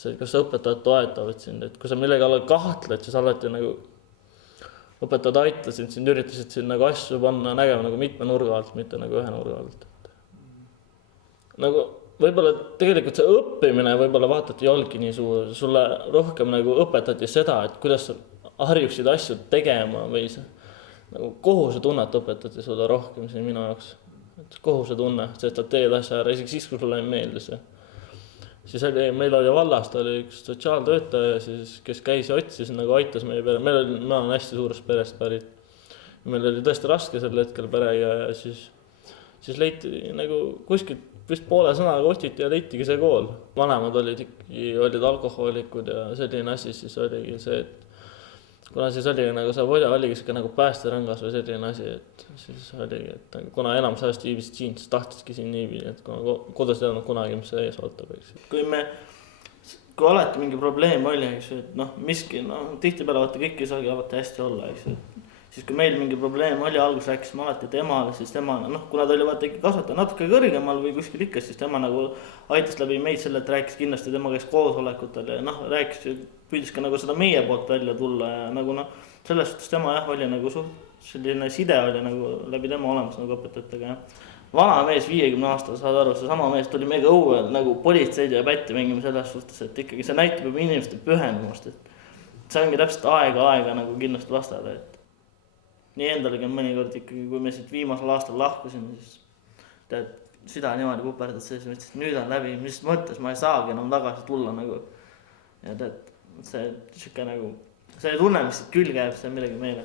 see, kas õpetajad toetavad sind, et kui sa millegi alla kahtled, siis alati nagu õpetajad aitasid sind, üritasid sind nagu asju panna nägema nagu mitme nurga alt, mitte nagu ühe nurga alt. Nagu võib-olla tegelikult see õppimine võib-olla vaatati ei olnudki nii suur, sulle rohkem nagu õpetati seda, et kuidas sa harjuksid asju tegema või see nagu kohusetunnet õpetati sulle rohkem siin minu jaoks. Kohusetunne, see, et sa teed asja ära, isegi siis, kui sulle ei meeldi see. Siis oli, meil oli vallast oli üks sotsiaaltöötaja, siis, kes käis ja otsis, nagu aitas meie pere. Ma olen hästi suurest perest pärit. Meil oli tõesti raske sel hetkel perega ja siis leiti nagu kuskilt vist poole sõnaga ostiti ja leitigi see kool. Vanemad olid alkohoolikud ja selline asi, siis oligi see, et kuna siis oli nagu see voda oligi nagu päästerõngas või selline asi, et siis oligi, et kuna enam sajast viibisid siin, siis tahtiski siin niiviidi, et kuna kodus ei olnud kunagi, mis see ees ootab. Kui alati mingi probleem oli, et miski, tihtipeale vaata kõik ei saagi alati hästi olla, siis kui meil mingi probleem oli, alguses rääkisime alati temale, siis tema, kuna ta oli vaata kasvataja natuke kõrgemal või kuskil ikka, siis tema nagu aitas läbi meid selle, et rääkis kindlasti tema käis koosolekutel ja rääkis, püüdis ka nagu seda meie poolt välja tulla ja nagu selles suhtes tema oli nagu selline side oli nagu läbi tema olemas nagu õpetajatega. Vana mees 50 aastal, saad aru, see sama mees tuli meiega õue nagu politseid ja pätti mängima selles suhtes, et ikkagi see näitab juba inimeste pühendumust, et see ongi täpselt aega nagu kindlasti vastata, et nii endalegi on mõnikord ikkagi, kui me siit viimasel aastal lahkusime, siis tead, süda niimoodi puperdad sees, et nüüd on läbi, mis mõttes ma ei saagi enam tagasi tulla nagu. Ja tead, see tunne, mis külge jääb, see on millegi meile.